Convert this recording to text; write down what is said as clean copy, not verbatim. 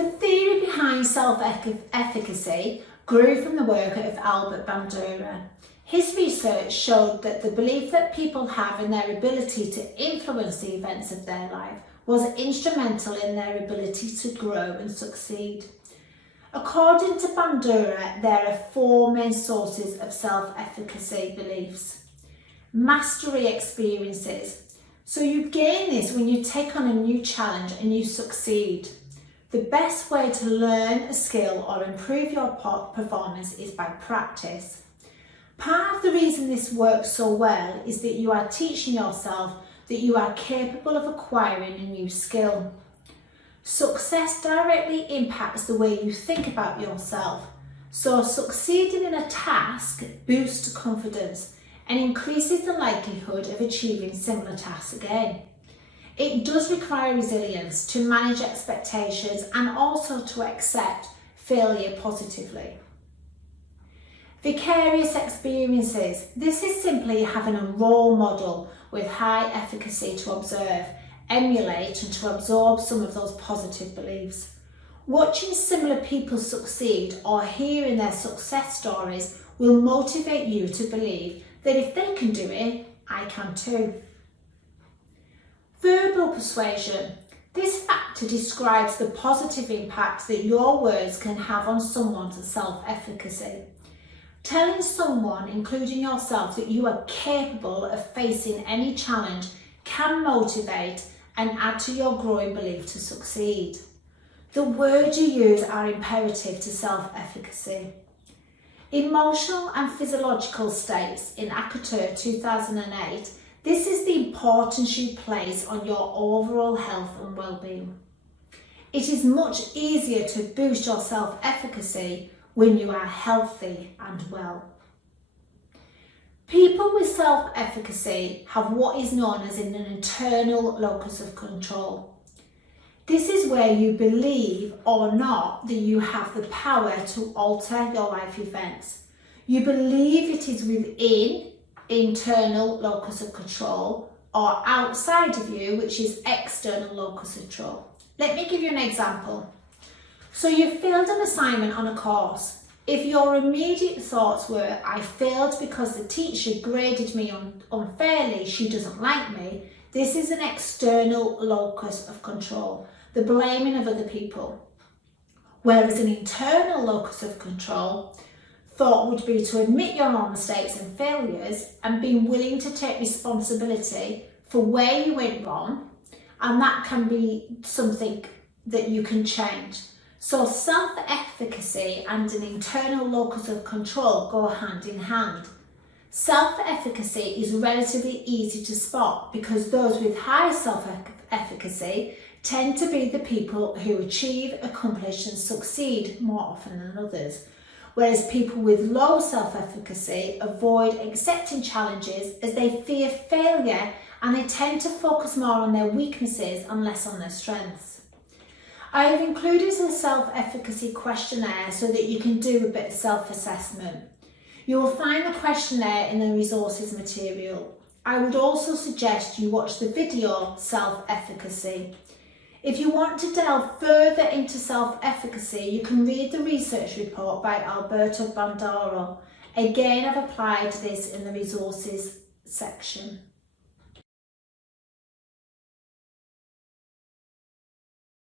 The theory behind self-efficacy grew from the work of Albert Bandura. His research showed that the belief that people have in their ability to influence the events of their life was instrumental in their ability to grow and succeed. According to Bandura, there are four main sources of self-efficacy beliefs. Mastery experiences. So you gain this when you take on a new challenge and you succeed. The best way to learn a skill or improve your performance is by practice. Part of the reason this works so well is that you are teaching yourself that you are capable of acquiring a new skill. Success directly impacts the way you think about yourself, so succeeding in a task boosts confidence and increases the likelihood of achieving similar tasks again. It does require resilience to manage expectations and also to accept failure positively. Vicarious experiences. This is simply having a role model with high efficacy to observe, emulate and to absorb some of those positive beliefs. Watching similar people succeed or hearing their success stories will motivate you to believe that if they can do it, I can too. Verbal persuasion. This factor describes the positive impact that your words can have on someone's self-efficacy. Telling someone, including yourself, that you are capable of facing any challenge can motivate and add to your growing belief to succeed. The words you use are imperative to self-efficacy. Emotional and physiological states in Aperture 2008. This is the importance you place on your overall health and well-being. It is much easier to boost your self-efficacy when you are healthy and well. People with self-efficacy have what is known as an internal locus of control. This is where you believe or not that you have the power to alter your life events. You believe it is within internal locus of control or outside of you, which is external locus of control. Let me give you an example. So you failed an assignment on a course. If your immediate thoughts were, I failed because the teacher graded me unfairly, she doesn't like me, this is an external locus of control, the blaming of other people. Whereas an internal locus of control thought would be to admit your own mistakes and failures and be willing to take responsibility for where you went wrong, and that can be something that you can change. So self-efficacy and an internal locus of control go hand in hand. Self-efficacy is relatively easy to spot because those with high self-efficacy tend to be the people who achieve, accomplish and succeed more often than others. Whereas people with low self-efficacy avoid accepting challenges as they fear failure and they tend to focus more on their weaknesses and less on their strengths. I have included a self-efficacy questionnaire so that you can do a bit of self-assessment. You will find the questionnaire in the resources material. I would also suggest you watch the video Self-Efficacy. If you want to delve further into self-efficacy, you can read the research report by Alberto Bandura. Again, I've applied this in the resources section.